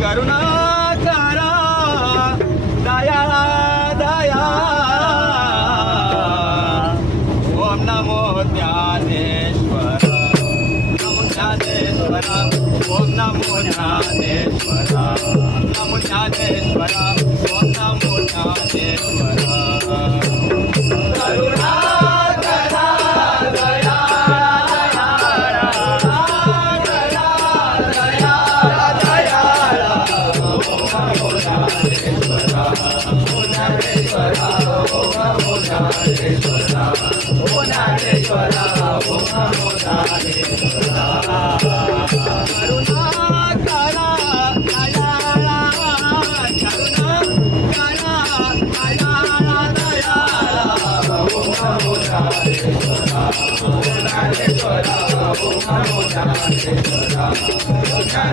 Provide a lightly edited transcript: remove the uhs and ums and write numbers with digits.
करुणा करा दया दया ओम नमो ज्ञानेश्वर नमो ज्ञानेश्वर ओम नमो ज्ञानेश्वर नमो ज्ञानेश्वर ओम नमो ज्ञानेश्वर करुणा करा दया